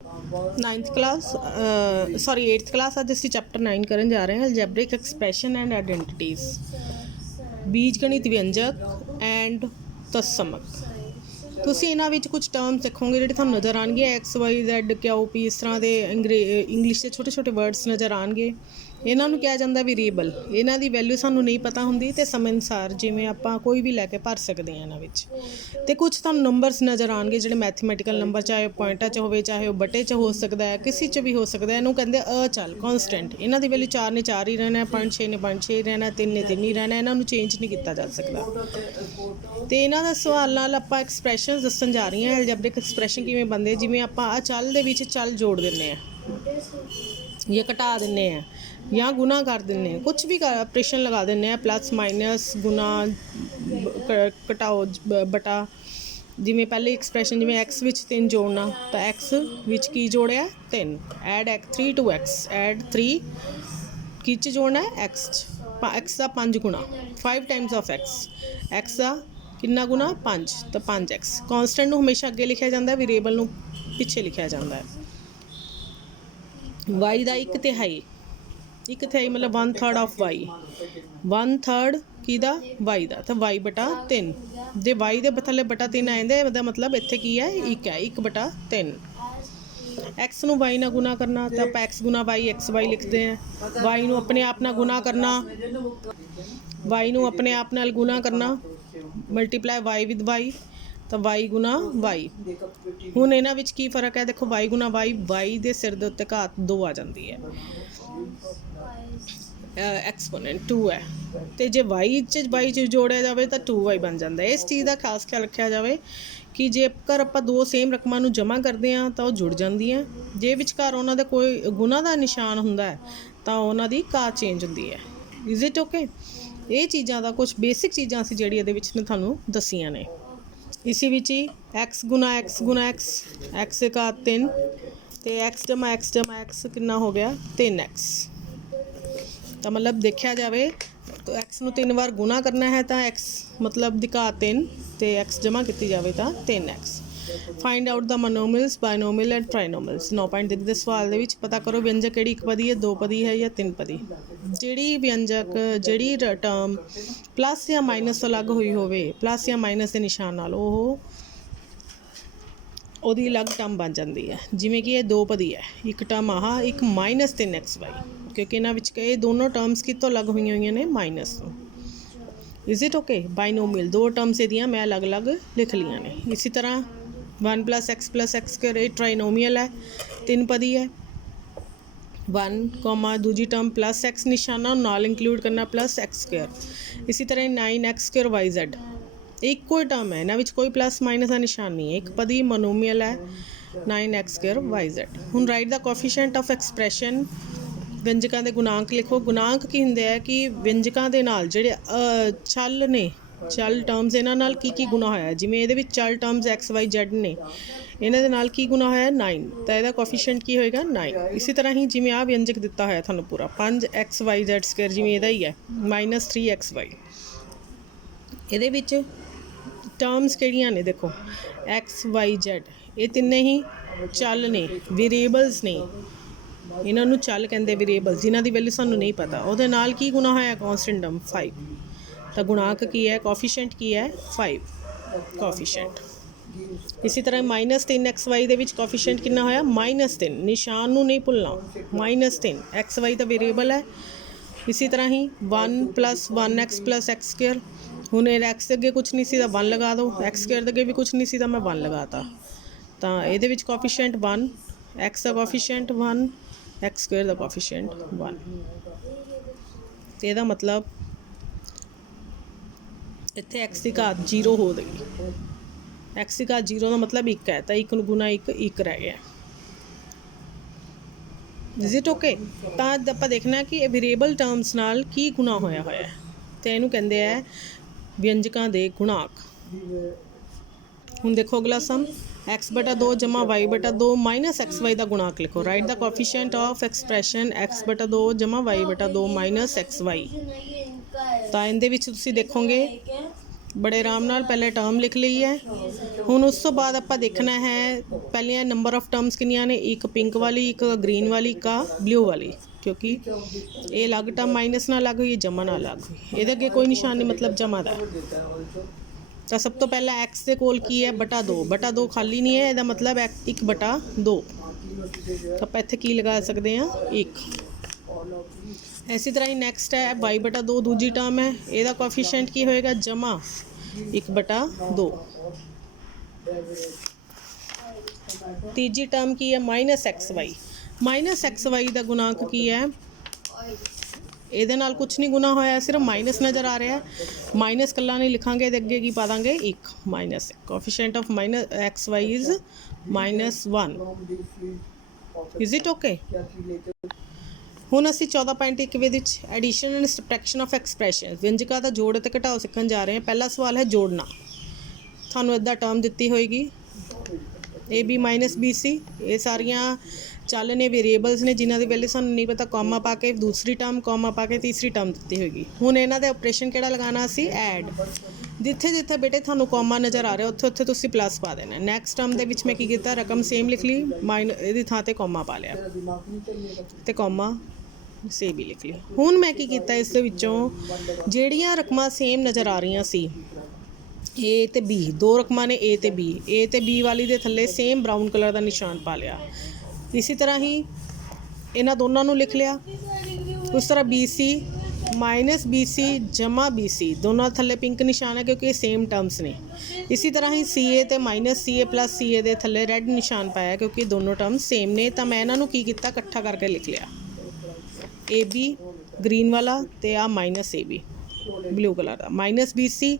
9th class sorry 8th class ਅੱਜ ਅਸੀਂ chapter 9 ਕਰਨ ਜਾ ਰਹੇ ਹਾਂ ਅਲਜੈਬਰਿਕ ਐਕਸਪ੍ਰੈਸ਼ਨ ਐਂਡ ਆਈਡੈਂਟੀਟੀਜ਼ ਬੀਜਗਣਿਤ ਵਿਅੰਜਕ ਐਂਡ ਤਤਸਮਕ। ਤੁਸੀਂ ਇਹਨਾਂ ਵਿੱਚ ਕੁਝ ਟਰਮਸ ਦੇਖੋਗੇ ਜਿਹੜੇ ਤੁਹਾਨੂੰ ਨਜ਼ਰ ਆਉਣਗੇ ਐਕਸ ਵਾਈ ਜ਼ੈਡ ਕਿਊ ਪੀ ਇਸ ਤਰ੍ਹਾਂ ਦੇ ਇੰਗਲਿਸ਼ ਦੇ ਛੋਟੇ ਛੋਟੇ ਵਰਡਸ ਨਜ਼ਰ ਆਉਣਗੇ। ਇਹਨਾਂ ਨੂੰ ਕਿਹਾ ਜਾਂਦਾ ਵੇਰੀਏਬਲ। ਇਹਨਾਂ ਦੀ ਵੈਲਿਊ ਸਾਨੂੰ ਨਹੀਂ ਪਤਾ ਹੁੰਦੀ ਅਤੇ ਸਮੇਂ ਅਨੁਸਾਰ ਜਿਵੇਂ ਆਪਾਂ ਕੋਈ ਵੀ ਲੈ ਕੇ ਭਰ ਸਕਦੇ ਹਾਂ ਇਹਨਾਂ ਵਿੱਚ। ਅਤੇ ਕੁਛ ਤੁਹਾਨੂੰ ਨੰਬਰਸ ਨਜ਼ਰ ਆਉਣਗੇ ਜਿਹੜੇ ਮੈਥਮੈਟੀਕਲ ਨੰਬਰ ਚਾਹੇ ਉਹ ਪੁਆਇੰਟਾਂ 'ਚ ਹੋਵੇ ਚਾਹੇ ਉਹ ਬਟੇ 'ਚ ਹੋ ਸਕਦਾ ਹੈ ਕਿਸੇ 'ਚ ਵੀ ਹੋ ਸਕਦਾ। ਇਹਨੂੰ ਕਹਿੰਦੇ ਅਚਲ ਕੌਨਸਟੈਂਟ। ਇਹਨਾਂ ਦੀ ਵੈਲਿਊ 4 ਨੇ 4 ਹੀ ਰਹਿਣਾ, 5 6 ਨੇ 5 6 ਹੀ ਰਹਿਣਾ, 3 ਨੇ 3 ਹੀ ਰਹਿਣਾ। ਇਹਨਾਂ ਨੂੰ ਚੇਂਜ ਨਹੀਂ ਕੀਤਾ ਜਾ ਸਕਦਾ। ਅਤੇ ਇਹਨਾਂ ਦਾ ਸਵਾਲ ਨਾਲ ਆਪਾਂ ਐਕਸਪ੍ਰੈਸ਼ਨ ਦੱਸਣ ਜਾ ਰਹੀ ਹਾਂ ਐਲਜੈਬਰਿਕ ਐਕਸਪ੍ਰੈਸ਼ਨ ਕਿਵੇਂ ਬਣਦੇ। ਜਿਵੇਂ ਆਪਾਂ ਅਚਲ ਦੇ ਵਿੱਚ ਚੱਲ ਜੋੜ ਦਿੰਦੇ ਹਾਂ ਜਾਂ ਘਟਾ ਦਿੰਦੇ ਹਾਂ ਜਾਂ ਗੁਣਾ ਕਰ ਦਿੰਦੇ ਹਾਂ, ਕੁਛ ਵੀ ਆਪਰੇਸ਼ਨ ਲਗਾ ਦਿੰਦੇ ਹਾਂ, ਪਲੱਸ ਮਾਈਨਸ ਗੁਣਾ ਘਟਾਓ ਬਟਾ। ਜਿਵੇਂ ਪਹਿਲੇ ਐਕਸਪ੍ਰੈਸ਼ਨ ਜਿਵੇਂ ਐਕਸ ਵਿੱਚ 3 ਜੋੜਨਾ ਤਾਂ ਐਕਸ ਵਿੱਚ ਕੀ ਜੋੜਿਆ 3, ਐਡ 3 ਟੂ ਐਕਸ, ਐਡ 3 ਕਿਹ 'ਚ ਜੋੜਨਾ ਐਕਸ 'ਚ, ਐਕਸ ਦਾ 5 ਗੁਣਾ 5 ਟਾਈਮਸ ਆਫ ਐਕਸ, ਐਕਸ ਦਾ ਕਿੰਨਾ ਗੁਣਾ 5 ਤਾਂ 5x। ਕੌਨਸਟੈਂਟ ਨੂੰ ਹਮੇਸ਼ਾ ਅੱਗੇ ਲਿਖਿਆ ਜਾਂਦਾ, ਵੇਰੀਏਬਲ ਨੂੰ ਪਿੱਛੇ ਲਿਖਿਆ ਜਾਂਦਾ ਹੈ। ਵਾਈ ਦਾ 1/3, 1/3 ਮਤਲਬ 1/3 ਆਫ ਵਾਈ, 1/3 ਕਿਹਦਾ ਵਾਈ ਦਾ ਤਾਂ ਵਾਈ ਬਟਾ 3। ਜੇ ਵਾਈ ਦੇ ਥੱਲੇ ਬਟਾ 3 ਆ ਜਾਂਦੇ ਇਹਦਾ ਮਤਲਬ ਇੱਥੇ ਕੀ ਹੈ 1 ਹੈ, 1/3। ਐਕਸ ਨੂੰ ਵਾਈ ਨਾਲ ਗੁਣਾ ਕਰਨਾ ਤਾਂ ਆਪਾਂ ਐਕਸ ਗੁਣਾ ਵਾਈ ਐਕਸ ਵਾਈ ਲਿਖਦੇ ਹਾਂ। ਵਾਈ ਨੂੰ ਆਪਣੇ ਆਪ ਨਾਲ ਗੁਣਾ ਕਰਨਾ, ਵਾਈ ਨੂੰ ਆਪਣੇ ਆਪ ਨਾਲ ਗੁਣਾ ਕਰਨਾ, ਮਲਟੀਪਲਾਈ ਵਾਈ ਵਿਦ ਵਾਈ ਤਾਂ ਵਾਈ ਗੁਣਾ ਵਾਈ। ਹੁਣ ਇਹਨਾਂ ਵਿੱਚ ਕੀ ਫ਼ਰਕ ਹੈ ਦੇਖੋ, ਵਾਈ ਗੁਣਾ ਵਾਈ, ਵਾਈ ਦੇ ਸਿਰ ਦੇ ਉੱਤੇ ਘਾਤ 2 ਆ ਜਾਂਦੀ ਹੈ, ਐਕਸਪੋਨੈਂਟ 2 ਹੈ। ਅਤੇ ਜੇ ਵਾਈ 'ਚ ਜੋੜਿਆ ਜਾਵੇ ਤਾਂ 2y ਬਣ ਜਾਂਦਾ। ਇਸ ਚੀਜ਼ ਦਾ ਖਾਸ ਖਿਆਲ ਰੱਖਿਆ ਜਾਵੇ ਕਿ ਜੇਕਰ ਆਪਾਂ 2 ਸੇਮ ਰਕਮਾਂ ਨੂੰ ਜਮ੍ਹਾਂ ਕਰਦੇ ਹਾਂ ਤਾਂ ਉਹ ਜੁੜ ਜਾਂਦੀਆਂ। ਜੇ ਵਿਚਕਾਰ ਉਹਨਾਂ ਦਾ ਕੋਈ ਗੁਣਾ ਦਾ ਨਿਸ਼ਾਨ ਹੁੰਦਾ ਹੈ ਤਾਂ ਉਹਨਾਂ ਦੀ ਘਾਤ ਚੇਂਜ ਹੁੰਦੀ ਹੈ। Is it okay. ਇਹ ਚੀਜ਼ਾਂ ਦਾ ਕੁਛ ਬੇਸਿਕ ਚੀਜ਼ਾਂ ਸੀ ਜਿਹੜੀ ਇਹਦੇ ਵਿੱਚ ਨੇ ਤੁਹਾਨੂੰ ਦੱਸੀਆਂ ਨੇ। ਇਸੇ ਵਿੱਚ ਹੀ ਐਕਸ ਗੁਣਾ ਐਕਸ ਗੁਣਾ ਐਕਸ, ਐਕਸ ਦੀ ਘਾਤ 3 ਅਤੇ ਐਕਸ ਜਮਾ ਐਕਸ ਕਿੰਨਾ ਹੋ ਗਿਆ 3x। ਤਾਂ ਮਤਲਬ ਦੇਖਿਆ ਜਾਵੇ ਤਾਂ ਐਕਸ ਨੂੰ 3 ਵਾਰ ਗੁਣਾ ਕਰਨਾ ਹੈ ਤਾਂ ਐਕਸ ਮਤਲਬ ਦੀ ਘਾਤ 3 ਅਤੇ ਐਕਸ ਜਮ੍ਹਾਂ ਕੀਤੀ ਜਾਵੇ ਤਾਂ 3x। Find out the monomials binomial and trinomials. 9 point ਦੇ ਸਵਾਲ ਦੇ ਵਿੱਚ ਪਤਾ ਕਰੋ ਵਿਅੰਜਕ ਕਿਹੜੀ ਇੱਕ ਪਦੀ ਹੈ, 2 ਪਦੀ ਹੈ ਜਾਂ 3 ਪਦੀ। ਜਿਹੜੀ ਵਿਅੰਜਕ ਜਿਹੜੀ ਟਰਮ ਪਲੱਸ ਜਾਂ ਮਾਈਨਸ ਤੋਂ ਅਲੱਗ ਹੋਈ ਹੋਵੇ, ਪਲੱਸ ਜਾਂ ਮਾਈਨਸ ਦੇ ਨਿਸ਼ਾਨ ਨਾਲ ਉਹਦੀ ਅਲੱਗ ਟਰਮ ਬਣ ਜਾਂਦੀ ਹੈ। ਜਿਵੇਂ ਕਿ ਇਹ 2 ਪਦੀ ਹੈ, ਇੱਕ ਟਰਮ ਆਹ ਇੱਕ -3xy, ਕਿਉਂਕਿ ਇਹਨਾਂ ਵਿੱਚ ਇਹ ਦੋਨੋਂ ਟਰਮਸ ਕਿਤੋਂ ਅਲੱਗ ਹੋਈਆਂ ਨੇ ਮਾਈਨਸ ਤੋਂ। Is it okay. Binomial 2 terms ਇਹਦੀਆਂ ਮੈਂ ਅਲੱਗ-ਅਲੱਗ ਲਿਖ ਲਈਆਂ ਨੇ। ਇਸੇ ਤਰ੍ਹਾਂ 1 + x + x² ਇਹ ਟਰਾਈਨੋਮੀਅਲ ਹੈ, 3 ਪਦੀ ਹੈ। 1, ਦੂਜੀ ਟਰਮ +x ਨਿਸ਼ਾਨਾ ਨਾਲ ਇੰਕਲੂਡ ਕਰਨਾ +x²। ਇਸੇ ਤਰ੍ਹਾਂ 9x² yz ਇੱਕੋ ਹੀ ਟਰਮ ਹੈ, ਇਹਨਾਂ ਵਿੱਚ ਕੋਈ ਪਲੱਸ ਮਾਈਨਸ ਦਾ ਨਿਸ਼ਾਨ ਨਹੀਂ ਹੈ, ਇੱਕ ਪਦੀ ਮੋਨੋਮੀਅਲ ਹੈ 9x² yz। ਹੁਣ write the coefficient of expression. ਵਿਅੰਜਕਾਂ ਦੇ ਗੁਣਾਂਕ ਲਿਖੋ। ਗੁਣਾਂਕ ਕੀ ਹੁੰਦੇ ਆ ਕਿ ਵਿਅੰਜਕਾਂ ਦੇ ਨਾਲ ਜਿਹੜੇ ਚੱਲ ਨੇ, ਚੱਲ ਟਰਮਸ ਇਹਨਾਂ ਨਾਲ ਕੀ ਗੁਣਾ ਹੋਇਆ। ਜਿਵੇਂ ਇਹਦੇ ਵਿੱਚ ਚੱਲ ਟਰਮਸ x y z ਨੇ, ਇਹਨਾਂ ਦੇ ਨਾਲ ਕੀ ਗੁਣਾ ਹੋਇਆ 9 ਤਾਂ ਇਹਦਾ ਕੋਐਫੀਸ਼ੀਐਂਟ ਕੀ ਹੋਏਗਾ 9। ਇਸੇ ਤਰ੍ਹਾਂ ਹੀ ਜਿਵੇਂ ਆਹ ਵਿਅੰਜਕ ਦਿੱਤਾ ਹੋਇਆ ਤੁਹਾਨੂੰ ਪੂਰਾ 5xyz² ਜਿਵੇਂ ਇਹਦਾ ਹੀ ਹੈ -3xy। ਇਹਦੇ ਵਿੱਚ ਟਰਮਸ ਕਿਹੜੀਆਂ ਨੇ ਦੇਖੋ x y z, ਇਹ ਤਿੰਨੇ ਹੀ ਚੱਲ ਨੇ, ਵੇਰੀਏਬਲਸ ਨੇ। ਇਹਨਾਂ ਨੂੰ ਚੱਲ ਕਹਿੰਦੇ ਵੇਰੀਏਬਲਸ, ਜਿਨ੍ਹਾਂ ਦੀ ਵੈਲਿਊ ਸਾਨੂੰ ਨਹੀਂ ਪਤਾ। ਉਹਦੇ ਨਾਲ ਕੀ ਗੁਣਾ ਹੋਇਆ ਕੌਨਸਟੈਂਟ ਟਰਮ 5 ਤਾਂ ਗੁਣਾਂਕ ਕੀ ਹੈ ਕੋਐਫੀਸ਼ੀਐਂਟ ਕੀ ਹੈ 5 ਕੋਐਫੀਸ਼ੀਐਂਟ। ਇਸੇ ਤਰ੍ਹਾਂ -3xy ਦੇ ਵਿੱਚ ਕੋਐਫੀਸ਼ੀਐਂਟ ਕਿੰਨਾ ਹੋਇਆ -3। ਨਿਸ਼ਾਨ ਨੂੰ ਨਹੀਂ ਭੁੱਲਣਾ, -3 xy ਤਾਂ ਵੇਰੀਏਬਲ ਹੈ। ਇਸੇ ਤਰ੍ਹਾਂ ਹੀ 1 + 1x + x²। ਹੁਣ ਇਹ x ਦੇ ਅੱਗੇ ਕੁਛ ਨਹੀਂ ਸੀ ਤਾਂ 1 ਲਗਾ ਦਿਓ, x² ਦੇ ਅੱਗੇ ਵੀ ਕੁਛ ਨਹੀਂ ਸੀ ਤਾਂ ਮੈਂ 1 ਲਗਾ ਤਾ ਤਾਂ ਇਹਦੇ ਵਿੱਚ ਕੋਐਫੀਸ਼ੀਐਂਟ 1, x ਦਾ ਕੋਐਫੀਸ਼ੀਐਂਟ 1, x² ਦਾ ਕੋਐਫੀਸ਼ੀਐਂਟ 1। ਅਤੇ ਇਹਦਾ ਮਤਲਬ ਇੱਥੇ x ਦੀ ਘਾਤ 0 ਹੋ ਗਈ। x ਦੀ ਘਾਤ 0 ਦਾ ਮਤਲਬ 1 ਹੈ ਤਾਂ 1 ਗੁਣਾ 1 1 ਰਹਿ ਗਿਆ। Is it okay. ਤਾਂ ਆਪਾਂ ਦੇਖਣਾ ਕਿ ਇਹ ਵੇਰੀਏਬਲ ਟਰਮਸ ਨਾਲ ਕੀ ਗੁਣਾ ਹੋਇਆ ਅਤੇ ਇਹਨੂੰ ਕਹਿੰਦੇ ਹੈ ਵਿਅੰਜਕਾਂ ਦੇ ਗੁਣਾਂਕ। ਹੁਣ ਦੇਖੋ ਅਗਲਾ ਸਮ x/2 + y/2 -xy ਦਾ ਗੁਣਾਂਕ ਲਿਖੋ। Right the coefficient of expression x/2 + y/2 -xy। ਤਾਂ ਇਹਦੇ ਵਿੱਚ ਤੁਸੀਂ ਦੇਖੋਗੇ बड़े आराम नाल पहले टर्म लिख ली है। हुण उस तो बाद आपां देखना है पहले नंबर ऑफ टर्म्स कितनियां ने, एक पिंक वाली, एक ग्रीन वाली, एक ब्लू वाली, क्योंकि ये अलग टर्म माइनस ना अलग हुई, जमा ना अलग हुई, ये अगे कोई निशान नहीं मतलब जमा दा। तो सब तो पहला एक्स के कोल की है बटा 2, बटा 2 खाली नहीं है, इसका मतलब 1 बटा 2। तो आप इत्थे की लगा सकते हैं 1। इसी तरह ही नैक्सट है वाई बटा 2 दूजी टर्म है, ਇਹਦਾ कोएफिशिएंट की होएगा जमा 1 बटा 2। तीजी टर्म की है minus x y, minus x y का गुणांक की है, ਇਹਦੇ ਨਾਲ कुछ नहीं गुना होया, सिर्फ माइनस नज़र आ रहा है। माइनस कला नहीं लिखांगे, ये अगे की पा देंगे 1 minus. Coefficient of minus x Y is -1। Is it okay? ਹੁਣ ਅਸੀਂ 14.1 ਵਿੱਚ addition and subtraction of expression ਵਿਅੰਜਕਾਂ ਦਾ ਜੋੜ ਅਤੇ ਘਟਾਓ ਸਿੱਖਣ ਜਾ ਰਹੇ ਹਾਂ। ਪਹਿਲਾ ਸਵਾਲ ਹੈ ਜੋੜਨਾ। ਤੁਹਾਨੂੰ ਇੱਦਾਂ ਟਰਮ ਦਿੱਤੀ ਹੋਏਗੀ A B minus B C, ये सारियां चल ने वेरीएबल्स ने जिन्हों की वैल्यू सानू नहीं पता, कॉमा पा के दूसरी टर्म, कॉमा पा के तीसरी टर्म दी होगी। हुण इन्हां दे ऑपरेशन किहड़ा लगाना असी ऐड, जिथे जिथे बेटे थानू कॉमा नज़र आ रहा उत्थे उत्थे तुसीं प्लस पा देना। नैक्सट टर्म दे विच मैं की कीता, रकम सेम लिख ली, इहदी थां ते कॉमा पा लिया ते कॉमा से भी लिख लिया। हुण मैं की कीता, इस दे विचों जिहड़ियां रकमां सेम नज़र आ रही सी, ए ते बी, दो रकमां ने ए ते बी वाली दे थल्ले सेम ब्राउन कलर का निशान पा लिया। इसी तरह ही इन्हां दोनों नूं लिख लिया। उस तरह B C minus B C जमा बी सी, दोनों थल्ले पिंक निशान है क्योंकि ये सेम टर्म्स ने। इसी तरह ही सी ए ते माइनस सी ए प्लस सी ए दे थल्ले रैड निशान पाया क्योंकि दोनों टर्म्स सेम ने। तो मैं इन्हां नूं की कीता, इकट्ठा करके लिख लिया, ए बी ग्रीन वाला ते आ minus A B blue colour का, माइनस बी सी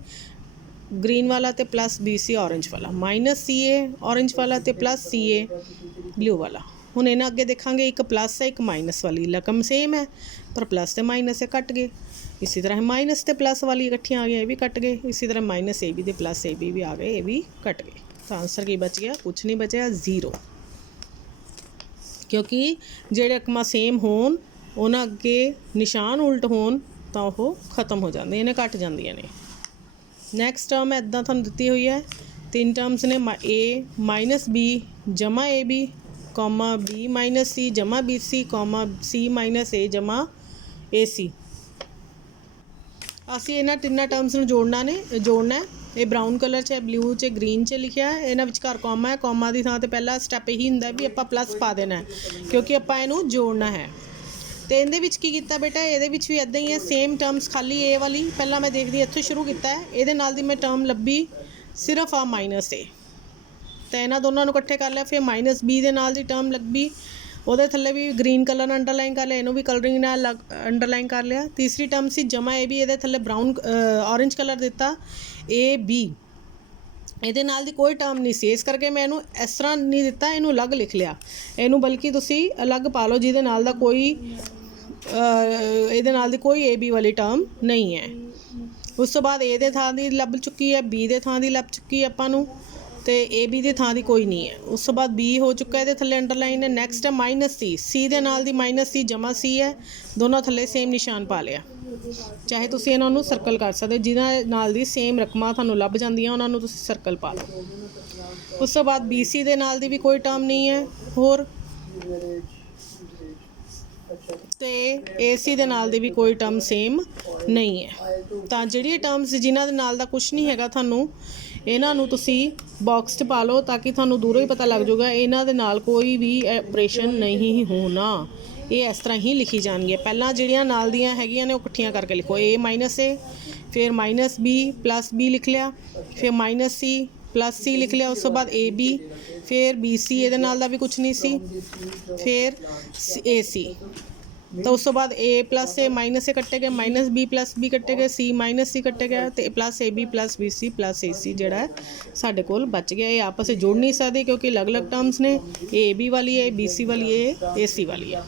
ग्रीन वाला ते प्लस बी सी ऑरेंज वाला, माइनस सी ए ऑरेंज वाला ते प्लस सी ए ब्लू वाला। हुण इन्हां अगे देखा एक प्लस है एक माइनस वाली, रकम सेम है पर प्लस ते माइनस है कट गए। इसी तरह माइनस ते प्लस वाली इकट्ठियां आ गई, ये भी कट गए। इसी तरह माइनस ए बी ते प्लस ए बी भी आ गए, ये भी कट गए। तो आंसर की बच गया, कुछ नहीं बचा, 0। क्योंकि जेड़े रकमां सेम होण उन्हां अगे निशान उल्ट होण तो वो खत्म हो जाते ने, घट जांदियां ने। नैक्सट टर्म इदां तुहानूं दित्ती हुई है, 3 टर्म्स ने, ए माइनस बी जमा A B, comma B minus C जमा B C, comma C minus A जमा ए सी। असीं इन्हां तिन्नां टर्म्स नूं जोड़ना है। ये ब्राउन कलर च, ब्लू च, ग्रीन च लिखिया है, इन्हां विचकार कॉमा है। कॉमा की थां ते पहला स्टैप यही हुंदा भी आपां प्लस पा देना है क्योंकि आपां इहनूं जोड़ना है। तो इहदे विच की कीता बेटा, इहदे विच भी इदां ही है, सेम टर्म्स, खाली ए वाली पहला मैं देखदी इत्थों शुरू कीता है, इहदे नाल दी मैं टर्म लभी सिर्फ आ माइनस ए, तो इन्हां दोनों नूं इकट्ठे कर लिया। फिर माइनस बी दे नाल दी टर्म लभी, ਉਹਦੇ थल्ले भी ग्रीन कलर अंडरलाइन कर लिया, इनू भी कलरिंग नाल अंडरलाइन कर लिया। तीसरी टर्म सी जमा ए बी, ਇਹਦੇ थल्ले ब्राउन ऑरेंज कलर दिता, ए बी ਇਹਦੇ ਨਾਲ ਦੀ कोई टर्म नहीं सी, इस करके मैं इनू इस तरह नहीं दिता, इनू अलग लिख लिया। इनू बल्कि तुसी अलग पा लो जिहदे नाल दा कोई ਇਹਦੇ ਨਾਲ ਦੀ कोई ए बी वाली टर्म नहीं है। उस तो बाद ए दे थां दी लभ चुकी है, बी दे थां दी लभ चुकी है आपां नूं, तो ए बी दे थां दी कोई नहीं है। उस तो बाद बी हो चुका है, थल्ले अंडरलाइन है। नैक्सट है माइनस सी दे नाल दी माइनस सी जमा सी है, दोनों थल्ले सेम निशान पा लिया। चाहे तुसीं इन्हां नूं सर्कल कर सकदे, जिन्हां नाल दी सेम रकमां तुहानूं लभ जांदियां उन्हां नूं तुसीं सर्कल पा लो। उस तो बाद बी सी दे नाल दी भी कोई टर्म नहीं है होर, तो ए सी दे नाल दी भी कोई टर्म सेम नहीं है। तो जिहड़ी टर्म्स जिन्हां दे नाल दा कुछ नहीं हैगा, तुहानूं इन्हां नूं तुसीं बॉक्स 'च पा लो ताकि तुहानूं दूरों ही पता लग जाऊगा इन्हां दे नाल कोई भी ऑपरेशन नहीं होना। ये इस तरह ही लिखी जाणगियां। पहलां जिहड़ियां नाल दियां हैगियां ने वो इकट्ठियां करके लिखो, ए माइनस ए, फिर माइनस बी प्लस बी लिख लिया, फिर माइनस सी प्लस सी लिख लिया। उस तो बाद ए बी, फिर बी सी, ये नाल दा भी कुछ नहीं सी, फिर ए सी। तो उस तो बाद ए प्लस ए माइनस ए कट्टे गए, माइनस बी प्लस बी कट्टे गए, सी माइनस सी कट्टे गया, तो plus A B plus B C plus A C जिहड़ा साडे कोल बच गया। ये आपस में जुड़ नहीं सकते क्योंकि अलग अलग टर्म्स ने, ए बी वाली है, बी सी वाली है, ए सी वाली है।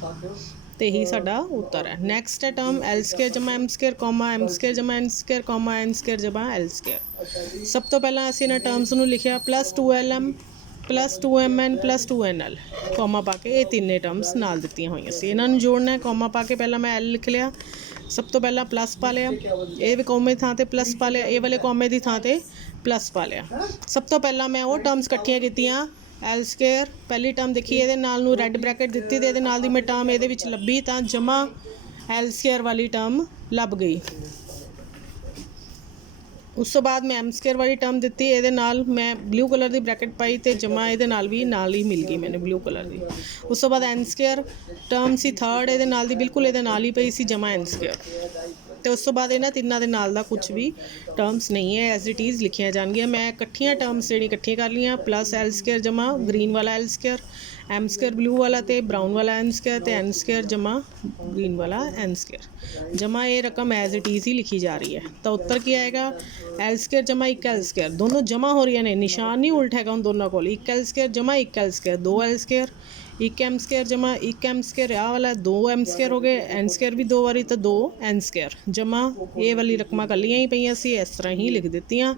तो यही साडा उत्तर है। नैक्सट है टर्म एल स्केयर जमा M square, comma M square जमा N square, comma N square जमा एल स्केयर। सब तो पहला असीं इन्हां टर्म्स नूं लिखिया plus 2LM plus 2mn plus 2nl comma पा के ये तीने टर्म्स नाल दित्तियां होईयां सी। इन्हां नूं जोड़ना है कॉमा पा के पहला मैं l लिख लिया, सब तो पहला प्लस पा लिया, ये कॉमे की थां ते प्लस पा लिया, ये वाले कॉमे की थां ते प्लस पा लिया। सब तो पहला मैं वो टर्म्स इकट्ठियां कीतियां एल स्केयर पहली टर्म देखी ये नाल नूं रैड ब्रैकेट दित्ती ते इहदे नाल दी मैं टर्म ये लभी तां जमा एल स्केयर वाली टर्म लभ गई। उस तो बाद मैं एम स्केयर वाली टर्म दित्ती ये नाल मैं ब्लू कलर की ब्रैकेट पाई तो जमा ये नाल भी नाल ही मिल गई मैंने ब्लू कलर की। उस तो बाद एन स्केयर टर्म सी थर्ड ये नाल दी बिल्कुल ये नाल ही पई सी जमा एन स्केयर। तो उस तो बाद इन्हां तिन्नां दे नाल दा कुछ भी टर्म्स नहीं है एज इट इज़ लिखिया जाएगियां। मैं इकट्ठियां टर्म्स जी इकट्ठियां कर लियां प्लस एल स्केयर जमा ग्रीन वाला L square, M square blue वाला तो ब्राउन वाला एम स्केयर तो एन स्केयर जमा ग्रीन वाला एन स्केयर जमा ये रकम एज इट इज़ ही लिखी जा रही है। तो उत्तर क्या आएगा एल स्केयर जमा एक एल स्केयर, दोनों जमा हो रही ने, निशान नहीं उल्ट है उन दोनों को। एक एल स्केयर जमा एक एल स्केयर, दो एल स्केयर, एक एम स्केयर जमा एक एम स्केयर, आ वाला दो एम स्केयर हो गए, एन स्केयर भी दो बारी तो दो एन स्केयर जमा ये वाली रकमां कलियां ही पईयां सी इस तरह ही लिख दित्तियां।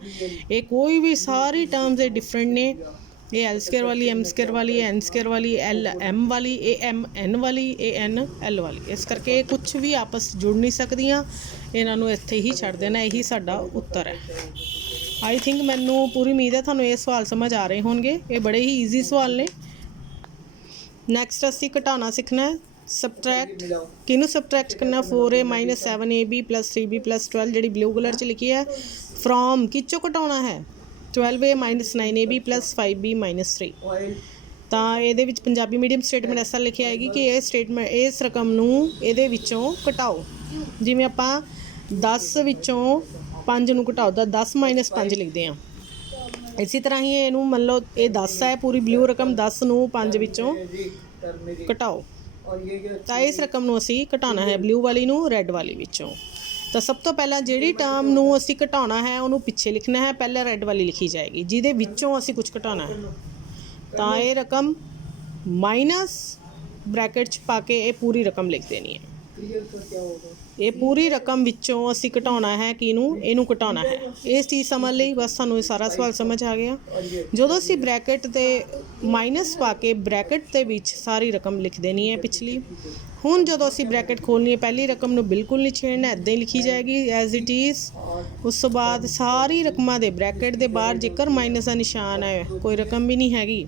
ये कोई भी सारी टर्म्स ये डिफरेंट ने, ये एल स्केयर वाली, एम स्केयर वाली, एन स्केयर वाली, एल एम वाली, ए एम एन वाली, ए एन एल वाली, इस करके कुछ भी आपस जुड़ नहीं सकदियां। इन्हां नूं इत्थे ही छड्ड देना, यही साडा उत्तर है। आई थिंक मैनूं पूरी उम्मीद है तुहानूं ये सवाल समझ आ रहे होणगे, ये बड़े ही ईजी सवाल ने। नैक्सट असीं घटाना सीखना है, सबट्रैक्ट किनू सबट्रैक्ट करना 4a - 7ab + 3b + 12 जिहड़ी ब्लू कलर च लिखी है फ्रॉम किचों घटाउणा है 12a - 9ab + 5b - 3। ਤਾਂ ਇਹਦੇ ਵਿੱਚ ਪੰਜਾਬੀ ਮੀਡੀਅਮ ਸਟੇਟਮੈਂਟ ਐਸਾ ਲਿਖਿਆ ਆਏਗੀ ਕਿ ਇਹ ਸਟੇਟਮੈਂਟ ਇਸ ਰਕਮ ਨੂੰ ਇਹਦੇ ਵਿੱਚੋਂ ਘਟਾਓ। ਜਿਵੇਂ ਆਪਾਂ 10 ਵਿੱਚੋਂ 5 ਨੂੰ ਘਟਾਓ ਤਾਂ 10 - 5 ਲਿਖਦੇ ਹਾਂ। ਇਸੇ ਤਰ੍ਹਾਂ ਹੀ ਇਹਨੂੰ ਮੰਨ ਲਓ ਇਹ 10 ਹੈ, ਪੂਰੀ ਬਲੂ ਰਕਮ 10 ਨੂੰ 5 ਵਿੱਚੋਂ ਘਟਾਓ ਤਾਂ ਇਸ ਰਕਮ ਨੂੰ ਅਸੀਂ ਘਟਾਉਣਾ ਹੈ ਬਲੂ ਵਾਲੀ ਨੂੰ ਰੈੱਡ ਵਾਲੀ ਵਿੱਚੋਂ। ਤਾਂ ਸਭ ਤੋਂ ਪਹਿਲਾਂ ਜਿਹੜੀ ਟਰਮ ਨੂੰ ਅਸੀਂ ਘਟਾਉਣਾ ਹੈ ਉਹਨੂੰ ਪਿੱਛੇ ਲਿਖਣਾ ਹੈ, ਪਹਿਲਾਂ ਰੈੱਡ ਵਾਲੀ ਲਿਖੀ ਜਾਏਗੀ ਜਿਹਦੇ ਵਿੱਚੋਂ ਅਸੀਂ ਕੁਝ ਘਟਾਉਣਾ ਹੈ। ਤਾਂ ਇਹ ਰਕਮ ਮਾਈਨਸ ਬ੍ਰੈਕਟ 'ਚ ਪਾ ਕੇ ਇਹ ਪੂਰੀ ਰਕਮ ਲਿਖ ਦੇਣੀ ਹੈ। ਇਹ ਪੂਰੀ ਰਕਮ ਵਿੱਚੋਂ ਅਸੀਂ ਘਟਾਉਣਾ ਹੈ ਕਿਹਨੂੰ, ਇਹਨੂੰ ਘਟਾਉਣਾ ਹੈ। ਇਸ ਚੀਜ਼ ਸਮਝ ਲਈ ਬਸ ਸਾਨੂੰ ਇਹ ਸਾਰਾ ਸਵਾਲ ਸਮਝ ਆ ਗਿਆ। ਜਦੋਂ ਅਸੀਂ ਬ੍ਰੈਕਟ ਤੇ ਮਾਈਨਸ ਪਾ ਕੇ ਬ੍ਰੈਕਟ ਦੇ ਵਿੱਚ ਸਾਰੀ ਰਕਮ ਲਿਖ ਦੇਣੀ ਹੈ ਪਿਛਲੀ। ਹੁਣ ਜਦੋਂ ਅਸੀਂ ਬ੍ਰੈਕਟ ਖੋਲ੍ਹਣੀ ਹੈ ਪਹਿਲੀ ਰਕਮ ਨੂੰ ਬਿਲਕੁਲ ਨਹੀਂ ਛੇੜਨਾ, ਇੱਦਾਂ ਹੀ ਲਿਖੀ ਜਾਏਗੀ ਐਜ਼ ਇਟ ਇਜ਼। ਉਸ ਤੋਂ ਬਾਅਦ ਸਾਰੀ ਰਕਮਾਂ ਦੇ ਬ੍ਰੈਕਟ ਦੇ ਬਾਹਰ ਜੇਕਰ ਮਾਈਨਸ ਦਾ ਨਿਸ਼ਾਨ ਹੈ ਕੋਈ ਰਕਮ ਵੀ ਨਹੀਂ ਹੈਗੀ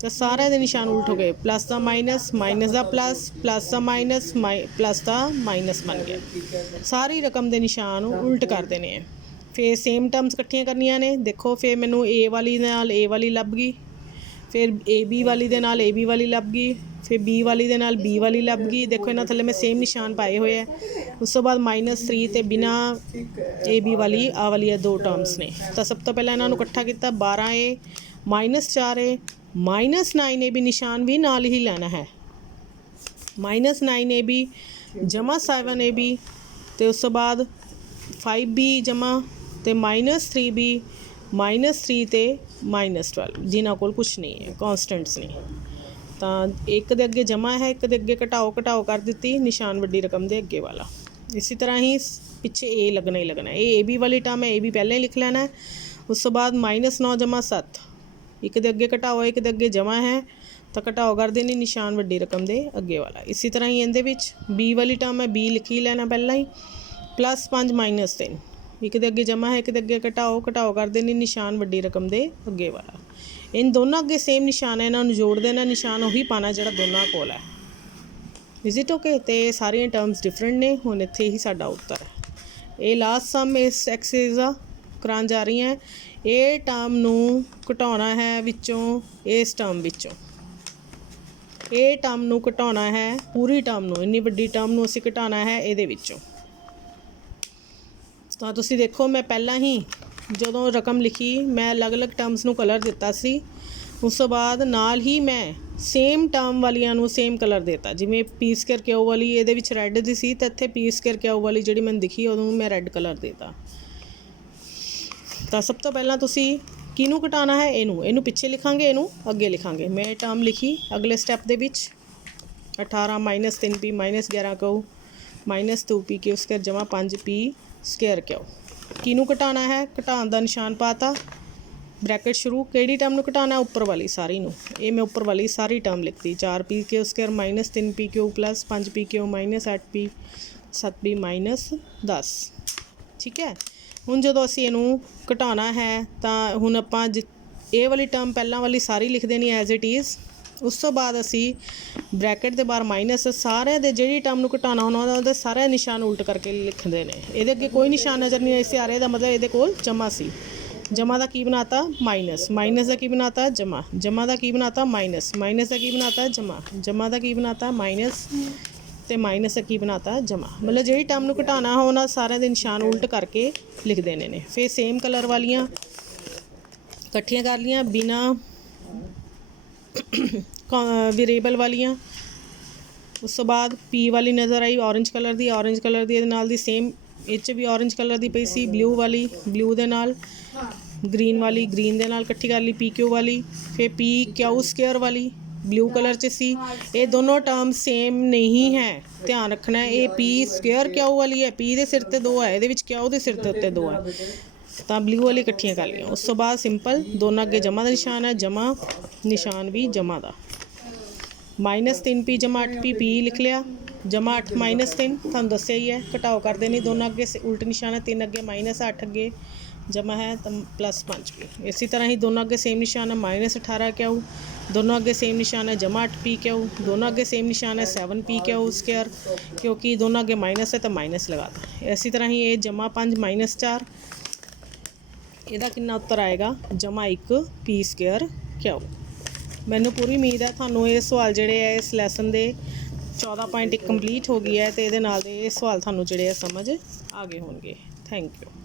ਤਾਂ ਸਾਰਿਆਂ ਦੇ ਨਿਸ਼ਾਨ ਉਲਟ ਹੋ ਗਏ, ਪਲੱਸ ਦਾ ਮਾਈਨਸ, ਮਾਈਨਸ ਦਾ ਪਲੱਸ, ਪਲੱਸ ਦਾ ਮਾਈਨਸ, ਪਲੱਸ ਦਾ ਮਾਈਨਸ ਬਣ ਗਿਆ। ਸਾਰੀ ਰਕਮ ਦੇ ਨਿਸ਼ਾਨ ਉਲਟ ਕਰ ਦੇਣੇ ਆ। ਫਿਰ ਸੇਮ ਟਰਮਸ ਇਕੱਠੀਆਂ ਕਰਨੀਆਂ ਨੇ। ਦੇਖੋ ਫਿਰ ਮੈਨੂੰ ਏ ਵਾਲੀ ਦੇ ਨਾਲ ਏ ਵਾਲੀ ਲੱਭ ਗਈ, ਫਿਰ ਏ ਬੀ ਵਾਲੀ ਦੇ ਨਾਲ ਏ ਬੀ ਵਾਲੀ ਲੱਭ ਗਈ, ਫਿਰ ਬੀ ਵਾਲੀ ਦੇ ਨਾਲ ਬੀ ਵਾਲੀ ਲੱਭ ਗਈ। ਦੇਖੋ ਇਹਨਾਂ ਥੱਲੇ ਮੈਂ ਸੇਮ ਨਿਸ਼ਾਨ ਪਾਏ ਹੋਏ ਆ। ਉਸ ਤੋਂ ਬਾਅਦ -3 ਤੇ ਬਿਨਾਂ ਏ ਬੀ ਵਾਲੀ ਆ ਵਾਲੀ ਦੋ ਟਰਮਸ ਨੇ। ਤਾਂ ਸਭ ਤੋਂ ਪਹਿਲਾਂ ਇਹਨਾਂ ਨੂੰ ਇਕੱਠਾ ਕੀਤਾ 12a -4a -9ab ਨਿਸ਼ਾਨ ਵੀ ਨਾਲ ਹੀ ਲੈਣਾ ਹੈ। -9ab ਜਮਾ 7ab ਅਤੇ ਉਸ ਤੋਂ ਬਾਅਦ 5b ਜਮਾ ਅਤੇ -3b -3 ਅਤੇ -12 ਜਿਨ੍ਹਾਂ ਕੋਲ ਕੁਛ ਨਹੀਂ ਹੈ, ਕੌਂਸਟੈਂਟਸ ਨੇ। ਤਾਂ ਇੱਕ ਦੇ ਅੱਗੇ ਜਮਾ ਹੈ, ਇੱਕ ਦੇ ਅੱਗੇ ਘਟਾਓ ਕਰ ਦਿੱਤੀ ਨਿਸ਼ਾਨ ਵੱਡੀ ਰਕਮ ਦੇ ਅੱਗੇ ਵਾਲਾ। ਇਸੇ ਤਰ੍ਹਾਂ ਹੀ ਪਿੱਛੇ ਏ ਲੱਗਣਾ ਹੀ ਲੱਗਣਾ। ਇਹ ਏ ਬੀ ਵਾਲੀ ਟਰਮ ਹੈ, ਏ ਬੀ ਪਹਿਲਾਂ ਹੀ ਲਿਖ ਲੈਣਾ। ਉਸ ਤੋਂ ਬਾਅਦ -9 ਜਮਾ 7, ਇੱਕ ਦੇ ਅੱਗੇ ਘਟਾਓ ਇੱਕ ਦੇ ਅੱਗੇ ਜਮਾ ਹੈ ਤਾਂ ਘਟਾਓ ਕਰ ਦੇਣੀ ਨਿਸ਼ਾਨ ਵੱਡੀ ਰਕਮ ਦੇ ਅੱਗੇ ਵਾਲਾ। ਇਸੇ ਤਰ੍ਹਾਂ ਹੀ ਇਹਦੇ ਵਿੱਚ ਬੀ ਵਾਲੀ ਟਰਮ ਹੈ, ਬੀ ਲਿਖ ਹੀ ਲੈਣਾ ਪਹਿਲਾਂ ਹੀ, +5 -3, ਇੱਕ ਦੇ ਅੱਗੇ ਜਮਾ ਹੈ ਇੱਕ ਦੇ ਅੱਗੇ ਘਟਾਓ ਕਰ ਦੇਣੀ ਨਿਸ਼ਾਨ ਵੱਡੀ ਰਕਮ ਦੇ ਅੱਗੇ ਵਾਲਾ। ਇਨ ਦੋਨਾਂ ਅੱਗੇ ਸੇਮ ਨਿਸ਼ਾਨ ਹੈ, ਇਹਨਾਂ ਨੂੰ ਜੋੜ ਦੇਣਾ, ਨਿਸ਼ਾਨ ਉਹੀ ਪਾਉਣਾ ਜਿਹੜਾ ਦੋਨਾਂ ਕੋਲ ਹੈ। Is it okay? ਅਤੇ ਸਾਰੀਆਂ ਟਰਮਸ ਡਿਫਰੈਂਟ ਨੇ। ਹੁਣ ਇੱਥੇ ਹੀ ਸਾਡਾ ਉੱਤਰ ਹੈ। ਇਹ ਲਾਸਟ ਸਮ ਇਸ ਐਕਸਰਸਾਈਜ਼ ਦਾ ਕਰਾਉਣ ਜਾ ਰਹੀ ਹੈ। ਇਹ ਟਰਮ ਨੂੰ ਘਟਾਉਣਾ ਹੈ ਵਿੱਚੋਂ, ਇਸ ਟਰਮ ਵਿੱਚੋਂ ਇਹ ਟਰਮ ਨੂੰ ਘਟਾਉਣਾ ਹੈ, ਪੂਰੀ ਟਰਮ ਨੂੰ, ਇੰਨੀ ਵੱਡੀ ਟਰਮ ਨੂੰ ਅਸੀਂ ਘਟਾਉਣਾ ਹੈ ਇਹਦੇ ਵਿੱਚੋਂ। ਤਾਂ ਤੁਸੀਂ ਦੇਖੋ ਮੈਂ ਪਹਿਲਾਂ ਹੀ ਜਦੋਂ ਰਕਮ ਲਿਖੀ ਮੈਂ ਅਲੱਗ-ਅਲੱਗ ਟਰਮਸ ਨੂੰ ਕਲਰ ਦਿੱਤਾ ਸੀ। ਉਸ ਤੋਂ ਬਾਅਦ ਨਾਲ ਹੀ ਮੈਂ ਸੇਮ ਟਰਮ ਵਾਲੀਆਂ ਨੂੰ ਸੇਮ ਕਲਰ ਦਿੱਤਾ। ਜਿਵੇਂ ਪੀ ਸਕੇਅਰ ਕਿਊ ਵਾਲੀ ਇਹਦੇ ਵਿੱਚ ਰੈੱਡ ਦੀ ਸੀ ਤਾਂ ਇੱਥੇ ਪੀ ਸਕੇਅਰ ਕਿਊ ਵਾਲੀ ਜਿਹੜੀ ਮੈਨੂੰ ਦਿਖੀ ਉਦੋਂ ਮੈਂ ਰੈੱਡ ਕਲਰ ਦਿੱਤਾ। ਤਾਂ ਸਭ ਤੋਂ ਪਹਿਲਾਂ ਤੁਸੀਂ ਕਿਹਨੂੰ ਘਟਾਉਣਾ ਹੈ, ਇਹਨੂੰ ਪਿੱਛੇ ਲਿਖਾਂਗੇ, ਇਹਨੂੰ ਅੱਗੇ ਲਿਖਾਂਗੇ। ਮੈਂ ਟਰਮ ਲਿਖੀ ਅਗਲੇ ਸਟੈਪ ਦੇ ਵਿੱਚ 18 -3p -11 ਕਿਊ -2p ਕਿਊ ਸਕੇਅਰ ਜਮਾ 5p ਸਕੇਅਰ ਕਿਊ। ਕਿਹਨੂੰ ਘਟਾਉਣਾ ਹੈ, ਘਟਾਉਣ ਦਾ ਨਿਸ਼ਾਨ ਪਾਤਾ ब्रैकेट शुरू किहड़ी टर्म नूं घटाना उपर वाली सारी नूं ये मैं उपर वाली सारी टर्म लिखती 4pq square minus 3pq plus 5pq minus 8p 7p minus 10 ठीक है। हुण जदों असीं इहनूं घटाना है तां हुण आपां ये वाली टर्म पहलां वाली सारी लिख देनी एज इट इज़। उस तो बाद असी ब्रैकेट के बाहर माइनस सारे दे जिहड़ी टर्म नूं घटाना होना उहदे सारे निशान उल्ट करके लिखदे ने। इहदे अगे कोई निशान नज़र नहीं इस आ रहा, मतलब इहदे कोल जमा सी। जमा का की बनाता माइनस, माइनस का की बनाता जमा, जमा का की बनाता माइनस, माइनस का की बनाता जमा, जमा का की बनाता माइनस ते माइनस का की बनाता जमा। मतलब जिहड़ी टर्म नूं घटाना हो उहनां सारे दे निशान उल्ट करके लिख देने ने। फिर सेम कलर वालियां इकट्ठियां कर लियां बिना वेरिएबल वालियां। उस तो बाद पी वाली नज़र आई ऑरेंज कलर दी, ऑरेंज कलर दी नाल दी सेम इच भी ऑरेंज कलर दी पई सी, ब्लू वाली ब्लू दे नाल, ग्रीन वाली ग्रीन दे नाल इकट्ठी कर ली पी क्यू वाली। फिर पी क्यू स्क्वेयर वाली ब्लू कलर च सी। ये दोनों टर्म सेम नहीं है, ध्यान रखना है। ये पी स्क्वेयर क्यू वाली है, पी दे सिर ते दो है, ये क्यू दे सिर ते उत्ते दो है, तो ब्लू वाली इकट्ठियां कर लिया। उस तो बाद सिंपल दोनों अगे जमा का निशान है, जमा निशान भी जमा का माइनस 3p जमा 8p पी लिख लिया, जमा 8 माइनस 3 तुहानूं दस्सिया ही है घटाओ कर देनी। दोनों अगे उल्ट निशान है, 3 अगे माइनस 8 अगे जमा है तो प्लस 5p। इसी तरह ही दोनों अगे सेम निशान है माइनस 18 क्यू, दोनों अगे सेम निशान है जमा 8p क्यू, दोनों अगे सेम निशान है 7p क्यू स्क्वायर, क्योंकि दोनों अगे माइनस है तो माइनस लगाता। इसी तरह ही ये जमा 5 माइनस 4, ਇਹਦਾ कितना उत्तर आएगा जमा 1 पी स्क्वेयर क्यू। मैनू पूरी उम्मीद है थानू ये सवाल जिहड़े है इस लैसन दे 14.1 कंप्लीट हो गई है, तो ये सवाल थानू जिहड़े समझ आ गए होंगे। Thank you.